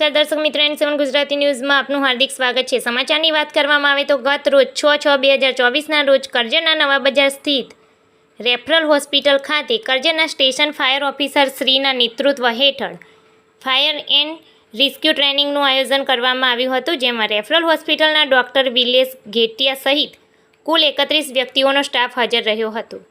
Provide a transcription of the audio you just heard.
નમસ્કાર દર્શક મિત્રો, N7 ગુજરાતી ન્યૂઝમાં આપનું હાર્દિક સ્વાગત છે। સમાચારની વાત કરવામાં આવે તો ગત રોજ 6/6/2024ના રોજ કરજણના નવા બજાર સ્થિત રેફરલ હોસ્પિટલ ખાતે કરજણના સ્ટેશન ફાયર ઓફિસર શ્રીના નેતૃત્વ હેઠળ ફાયર એન્ડ રેસ્ક્યુ ટ્રેનિંગનું આયોજન કરવામાં આવ્યું હતું, જેમાં રેફરલ હોસ્પિટલના ડોક્ટર વિલેશ ઘેટિયા સહિત કુલ 31 વ્યક્તિઓનો સ્ટાફ હાજર રહ્યો હતો।